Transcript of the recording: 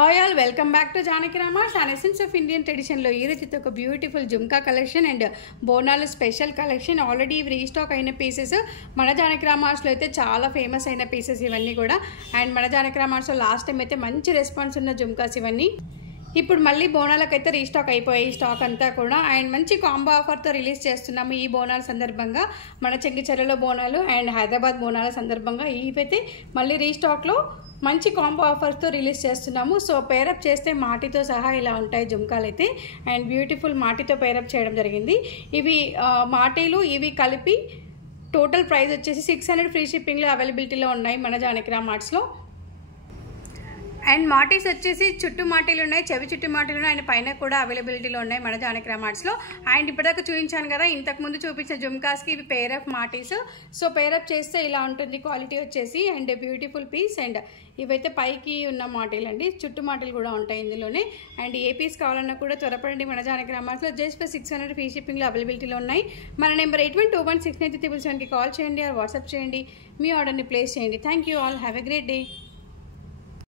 Hi all welcome back to Janaki Ramas and essence of Indian ట్రెడిషన్లో ఈ రోజు ఒక beautiful jhumka collection and Bonalu special collection already ఇవి రీస్టాక్ అయిన పీసెస్ మన జానకి రామాస్లో అయితే చాలా ఫేమస్ అయిన పీసెస్ ఇవన్నీ కూడా. అండ్ మన జానకి రామాస్లో లాస్ట్ టైం అయితే మంచి రెస్పాన్స్ ఉన్న జుమ్కాస్ ఇవన్నీ ఇప్పుడు మళ్ళీ బోనాలకైతే రీస్టాక్ అయిపోయాయి స్టాక్ అంతా కూడా. అండ్ మంచి కాంబో ఆఫర్తో రిలీజ్ చేస్తున్నాము ఈ బోనాల సందర్భంగా. మన చెంగిచెర్లలో బోనాలు అండ్ హైదరాబాద్ బోనాల సందర్భంగా ఇవైతే మళ్ళీ రీస్టాక్లో మంచి కాంబో ఆఫర్స్తో రిలీజ్ చేస్తున్నాము. సో పేరప్ చేస్తే మాటితో సహా ఇలా ఉంటాయి జుమ్కాలు అయితే. అండ్ బ్యూటిఫుల్ మాటితో పేరప్ చేయడం జరిగింది. ఇవి మాటీలు ఇవి కలిపి టోటల్ ప్రైస్ వచ్చేసి 600 ఫ్రీ షిప్పింగ్లో అవైలబిలిటీలో ఉన్నాయి మన జానకి రామార్ట్స్లో. అండ్ మాటీస్ వచ్చేసి చుట్టూ మాటీలు ఉన్నాయి, చెవి చుట్టూ మాటీలు ఉన్నాయి, అండ్ పైన కూడా అవైలబిలిటీలో ఉన్నాయి మన జానకి రామార్ట్స్లో. అండ్ ఇప్పటిదాకా చూపించాను కదా, ఇంతకుముందు చూపించిన జుమ్కాస్కి ఇవి పేరప్ మాటీస్. సో పేరప్ చేస్తే ఇలా ఉంటుంది క్వాలిటీ వచ్చేసి. And beautiful piece. అండ్ ఇవైతే పైకి ఉన్న మాటీలు అండి, చుట్టూ మాటీలు కూడా ఉంటాయి ఇందులోనే. అండ్ ఏ పీస్ కావాలన్నా కూడా త్వరపడండి మన జానకి రామార్ట్స్లో. జస్ట్ ఫర్ 600 ఫ్రీ షిప్పింగ్లో అవైలబిలిటీలో ఉన్నాయి. మన నెంబర్ 81216937కి కాల్ చేయండి ఆర్ వాట్సాప్ చేయండి, మీ ఆర్డర్ని ప్లేస్ చేయండి. Thank you all, have a great day.